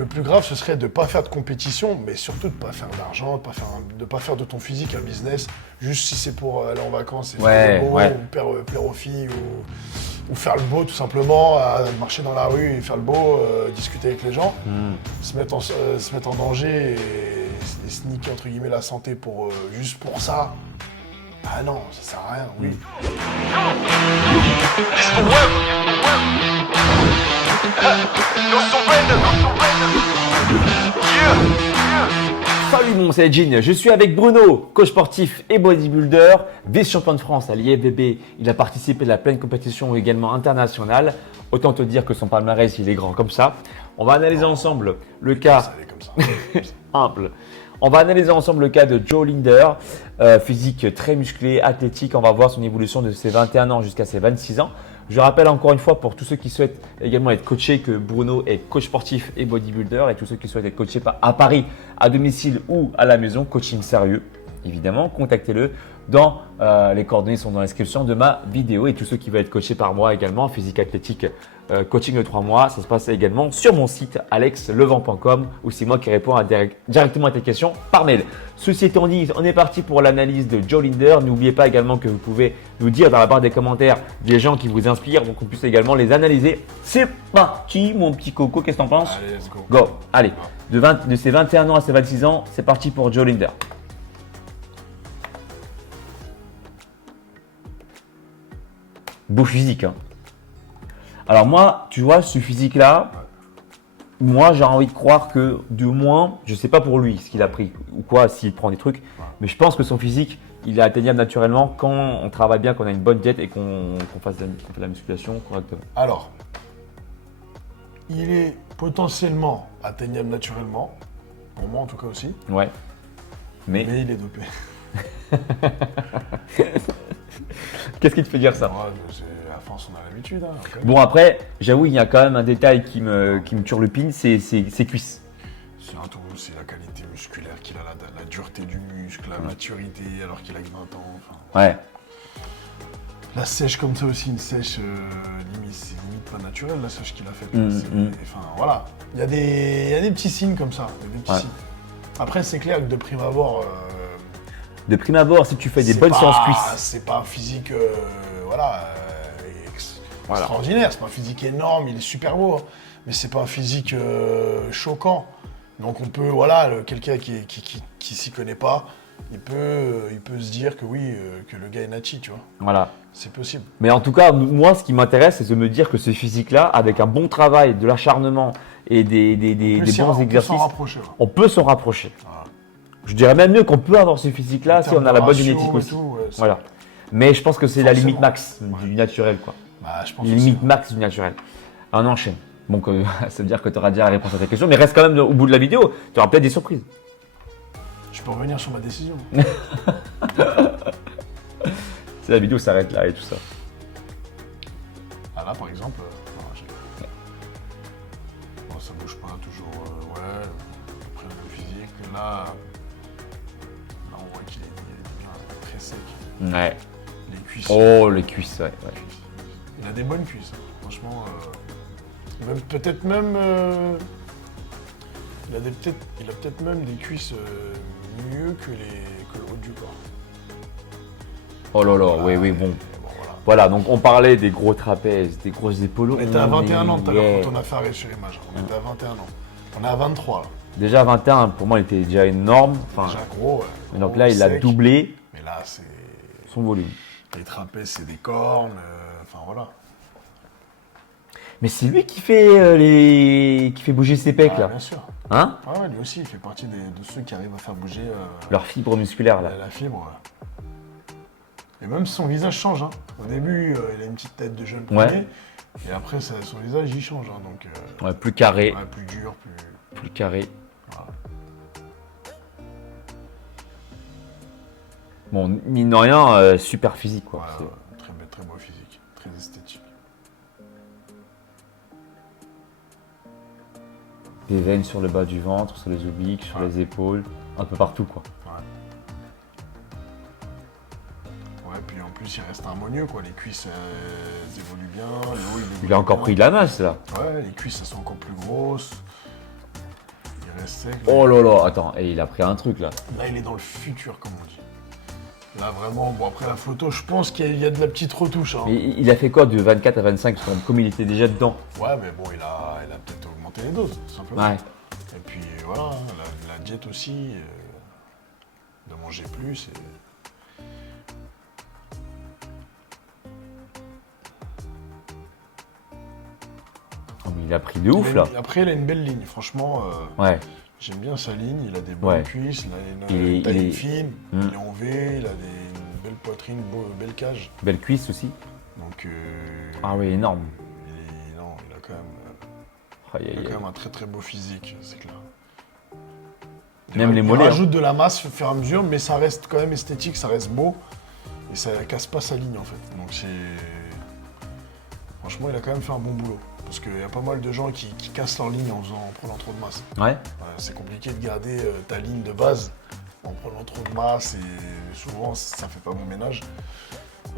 Le plus grave, ce serait de ne pas faire de compétition, mais surtout de ne pas faire d'argent, de pas faire de ton physique un business, juste si c'est pour aller en vacances et faire le beau, ou plaire aux filles, ou faire le beau tout simplement, marcher dans la rue et faire le beau, discuter avec les gens, se mettre en danger et sneaker entre guillemets la santé juste pour ça. Ah non, ça sert à rien, oui. Salut mon, c'est Jean. Je suis avec Bruno, coach sportif et bodybuilder, vice-champion de France à l'IFBB. Il a participé à la pleine compétition également internationale. Autant te dire que son palmarès, il est grand comme ça. On va analyser ensemble le cas… Ça allait comme ça. Humble. On va analyser ensemble le cas de Joe Linder, physique très musclé, athlétique. On va voir son évolution de ses 21 ans jusqu'à ses 26 ans. Je rappelle encore une fois pour tous ceux qui souhaitent également être coachés que Bruno est coach sportif et bodybuilder et tous ceux qui souhaitent être coachés à Paris, à domicile ou à la maison, coaching sérieux. Évidemment, contactez-le. Les coordonnées sont dans la description de ma vidéo et tous ceux qui veulent être coachés par moi également, physique athlétique, coaching de 3 mois, ça se passe également sur mon site alexlevent.com ou c'est moi qui réponds directement à tes questions par mail. Ceci étant dit, on est parti pour l'analyse de Joe Linder. N'oubliez pas également que vous pouvez nous dire dans la barre des commentaires des gens qui vous inspirent pour qu'on puisse également les analyser. C'est parti mon petit coco, qu'est-ce que t'en penses? Allez, let's go. Go, allez, de ses 21 ans à ses 26 ans, c'est parti pour Joe Linder. Beau physique, hein. Alors moi, tu vois, ce physique-là, moi j'ai envie de croire que du moins, je sais pas pour lui ce qu'il a pris ou quoi, s'il prend des trucs, mais je pense que son physique, il est atteignable naturellement quand on travaille bien, qu'on a une bonne diète et qu'on fait de la musculation correctement. Alors, il est potentiellement atteignable naturellement, pour moi en tout cas aussi, Ouais. Mais il est dopé. qu'est-ce qui te fait dire ça? À force, on a l'habitude. Hein, Bon après, j'avoue, il y a quand même un détail qui me turlupine, c'est ses cuisses. C'est un tout, c'est la qualité musculaire qu'il a, la dureté du muscle, la maturité alors qu'il a que 20 ans. Enfin, Ouais. la sèche comme ça aussi, une sèche limite, c'est limite pas naturel la sèche qu'il a faite. Enfin voilà, il y a des petits signes comme ça, il y a des petits signes. Après c'est clair que de prime abord, De prime abord, si tu fais des bonnes séances cuisses. c'est pas un physique extraordinaire, c'est pas un physique énorme, il est super beau, hein, mais c'est pas un physique choquant. Donc on peut, quelqu'un qui s'y connaît pas, il peut se dire que oui, que le gars est natty, tu vois. Voilà. C'est possible. Mais en tout cas, moi, ce qui m'intéresse, c'est de me dire que ce physique-là, avec un bon travail, de l'acharnement et des bons exercices, on peut s'en rapprocher. Voilà. Je dirais même mieux qu'on peut avoir ce physique-là si on a la bonne génétique aussi. Voilà. Mais je pense que c'est la limite max du naturel, quoi. Bah, je pense Limite max du naturel. On enchaîne. Donc, ça veut dire que tu auras déjà la réponse à ta question, mais reste quand même au bout de la vidéo. Tu auras peut-être des surprises. Je peux revenir sur ma décision. Si la vidéo s'arrête là et tout ça. Ah là, par exemple, ça bouge pas toujours. Après le physique, là, on voit qu'il est bien très sec. Ouais. Les cuisses. Oh, les cuisses, ouais. Il a des bonnes cuisses, hein. Franchement. Peut-être même. Il a peut-être même des cuisses mieux que le haut du corps. Oh là là, oui, bon. Voilà, donc on parlait des gros trapèzes, des grosses épaules. On était à 21 ans tout à l'heure quand on a fait arrêt sur Image. On était à 21 ans. On est à 23 là. Déjà 21, pour moi, il était déjà énorme. Enfin, déjà gros, ouais. Donc là, il a doublé mais là, c'est son volume. Les trapèzes, c'est des cornes. Enfin voilà. Mais c'est lui qui fait qui fait bouger ses pecs là. Bien sûr. Hein? Ouais, lui aussi, il fait partie de ceux qui arrivent à faire bouger leur fibre musculaire là. La fibre. Ouais. Et même son visage change. Hein. Au début, il a une petite tête de jeune premier. Et après, son visage, il change. Hein, donc, ouais, plus carré. Ouais, plus dur, plus carré. Voilà. Bon, mine de rien, super physique quoi. Ouais, très beau physique, très esthétique. Des veines sur le bas du ventre, sur les obliques, sur les épaules, un peu partout quoi. Ouais, puis en plus il reste harmonieux quoi, les cuisses évoluent bien, le haut il a encore pris de la masse là. Ouais, les cuisses elles sont encore plus grosses. reste sec. Oh là là, attends, et il a pris un truc là. Là, il est dans le futur, comme on dit. Là, vraiment, bon, après la photo, je pense qu'il y a de la petite retouche. Hein. Mais il a fait quoi de 24 à 25 comme il était déjà dedans? Ouais, mais bon, il a peut-être augmenté les doses, tout simplement. Ouais. Et puis voilà, hein, la diète aussi, de manger plus. Oh, mais il a pris de ouf là. Après, il a une belle ligne, franchement. Ouais. J'aime bien sa ligne, il a des bonnes cuisses, il a une taille fine, il est en V, il a une belle poitrine, une belle cage. Belle cuisse aussi. Donc, ah oui, énorme. Il a quand même un très très beau physique, c'est clair. Même les mollets. Il rajoute de la masse au fur et à mesure, mais ça reste quand même esthétique, ça reste beau. Et ça casse pas sa ligne en fait. Donc franchement, il a quand même fait un bon boulot. Parce qu'il y a pas mal de gens qui cassent leur ligne en prenant trop de masse. Ouais. C'est compliqué de garder ta ligne de base en prenant trop de masse et souvent ça fait pas bon ménage.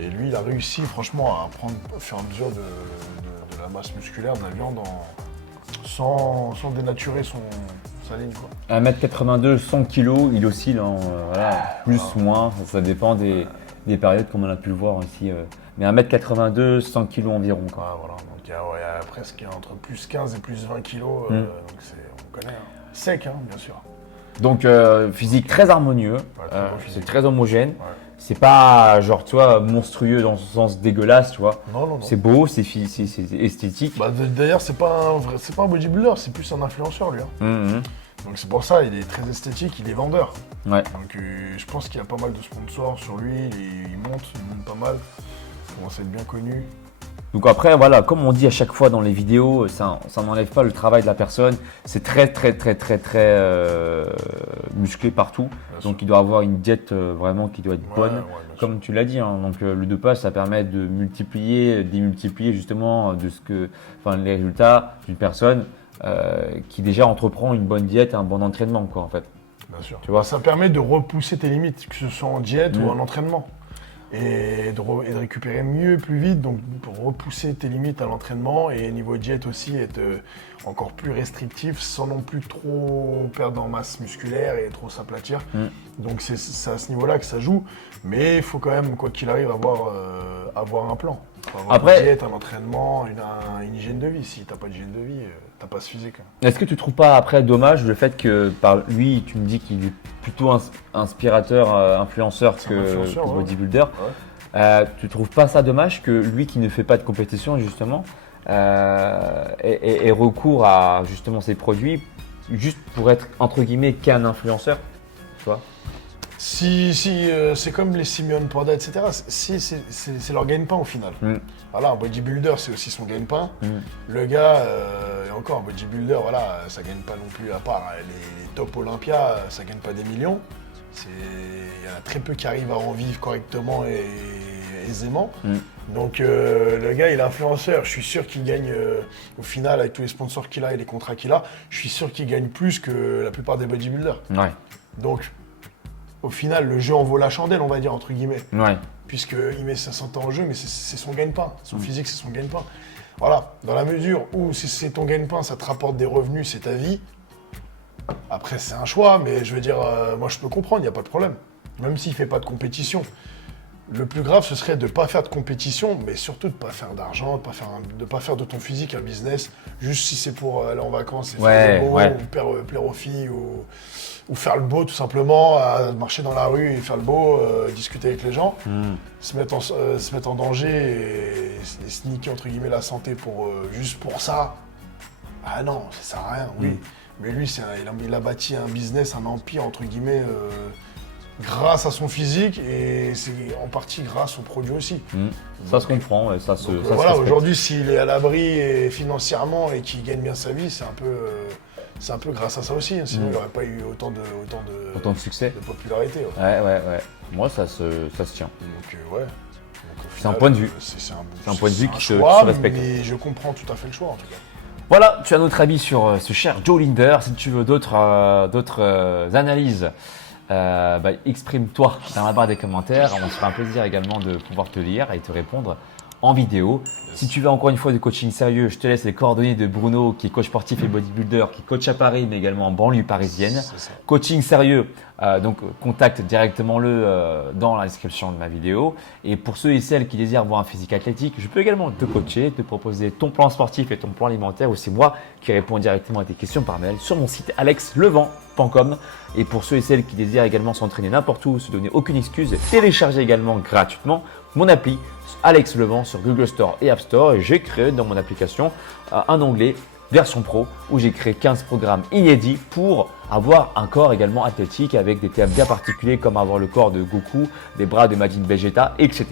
Et lui, il a réussi franchement à prendre au fur et à mesure de la masse musculaire de la viande sans dénaturer sa ligne. Quoi. 1m82, 100 kg, il oscille en plus, moins, ça dépend des périodes comme on a pu le voir ici. Mais 1m82, 100 kg environ. Quoi. Ah, voilà. Donc il y a presque entre plus 15 et plus 20 kg. Donc on connaît. Hein. Sec, hein, bien sûr. Donc physique très harmonieux, c'est très homogène. Ouais. C'est pas genre tu vois monstrueux dans le sens dégueulasse, tu vois. Non. C'est beau, c'est esthétique. Bah, d'ailleurs, c'est pas un bodybuilder, c'est plus un influenceur lui. Hein. Donc c'est pour ça, il est très esthétique, il est vendeur. Ouais. Donc je pense qu'il y a pas mal de sponsors sur lui, il monte pas mal. Il commence à être bien connu. Donc après, voilà, comme on dit à chaque fois dans les vidéos, ça n'enlève pas le travail de la personne. C'est très musclé partout. Bien sûr. Donc il doit avoir une diète vraiment qui doit être bonne. Ouais, Comme tu l'as dit, hein. Donc le dopage, ça permet de multiplier, démultiplier justement les résultats d'une personne qui déjà entreprend une bonne diète et un bon entraînement, quoi, en fait. Bien sûr. Tu vois, ça permet de repousser tes limites, que ce soit en diète ou en entraînement. Et de récupérer mieux, plus vite, donc pour repousser tes limites à l'entraînement et niveau diète aussi, être encore plus restrictif sans non plus trop perdre en masse musculaire et trop s'aplatir. Donc c'est à ce niveau-là que ça joue, mais il faut quand même, quoi qu'il arrive, avoir un plan. Avoir une diète, un entraînement, une hygiène de vie. Si t'as pas d'hygiène de vie, t'as pas ce physique. Est-ce que tu trouves pas après dommage le fait que par lui, tu me dis qu'il est plutôt inspirateur, influenceur que bodybuilder. Ouais. Tu trouves pas ça dommage que lui qui ne fait pas de compétition justement ait recours à justement ces produits juste pour être entre guillemets qu'un influenceur, tu vois? Si c'est comme les Simeon Panda, etc. C'est leur gagne-pain au final. Voilà, un bodybuilder, c'est aussi son gagne-pain. Le gars, et encore un bodybuilder, voilà, ça gagne pas non plus, à part les top Olympia, ça gagne pas des millions. Il y en a très peu qui arrivent à en vivre correctement et aisément. Donc le gars, il est influenceur. Je suis sûr qu'il gagne, au final, avec tous les sponsors qu'il a et les contrats qu'il a, je suis sûr qu'il gagne plus que la plupart des bodybuilders. Ouais. Donc, au final, le jeu en vaut la chandelle, on va dire, entre guillemets. Ouais. Puisqu'il met sa santé en jeu, mais c'est son gagne-pain. Son physique, c'est son gagne-pain. Voilà, dans la mesure où si c'est ton gagne-pain, ça te rapporte des revenus, c'est ta vie. Après, c'est un choix, mais je veux dire, moi, je peux comprendre, il n'y a pas de problème. Même s'il ne fait pas de compétition. Le plus grave, ce serait de ne pas faire de compétition, mais surtout de ne pas faire d'argent, de ne pas faire de ton physique un business, juste si c'est pour aller en vacances et faire le beau, ou plaire aux filles, ou faire le beau tout simplement, à marcher dans la rue et faire le beau, discuter avec les gens, se mettre en danger et sneaker entre guillemets la santé juste pour ça. Ah non, ça sert à rien, oui. Mais lui, il a bâti un business, un empire entre guillemets, grâce à son physique et c'est en partie grâce aux produits aussi. Ça se comprend et ça se voilà, aujourd'hui, s'il est à l'abri financièrement et qu'il gagne bien sa vie, c'est un peu grâce à ça aussi. Sinon, il n'aurait pas eu autant de succès, de popularité. Ouais. Moi, ça se tient. Donc, c'est un point de vue. C'est un point de vue qui se respecte. Mais je comprends tout à fait le choix en tout cas. Voilà, tu as notre avis sur ce cher Joe Linder. Si tu veux d'autres analyses, exprime-toi dans la barre des commentaires. On se fera un plaisir également de pouvoir te lire et te répondre en vidéo. Si tu veux encore une fois du coaching sérieux, je te laisse les coordonnées de Bruno qui est coach sportif et bodybuilder, qui coach à Paris mais également en banlieue parisienne. Coaching sérieux, donc contacte directement dans la description de ma vidéo. Et pour ceux et celles qui désirent avoir un physique athlétique, je peux également te coacher, te proposer ton plan sportif et ton plan alimentaire, ou c'est moi qui réponds directement à tes questions par mail sur mon site alexlevent.com. Et pour ceux et celles qui désirent également s'entraîner n'importe où, se donner aucune excuse, télécharger également gratuitement mon appli Alex Levent sur Google Store et App Store. Et j'ai créé dans mon application un onglet version pro où j'ai créé 15 programmes inédits pour avoir un corps également athlétique avec des thèmes bien particuliers comme avoir le corps de Goku, des bras de Majin Vegeta, etc.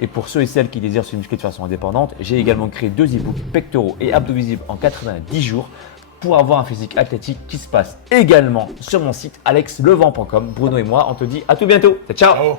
Et pour ceux et celles qui désirent se muscler de façon indépendante, j'ai également créé 2 e-books pectoraux et abdos visibles en 90 jours pour avoir un physique athlétique qui se passe également sur mon site alexlevent.com. Bruno et moi, on te dit à tout bientôt. Ciao.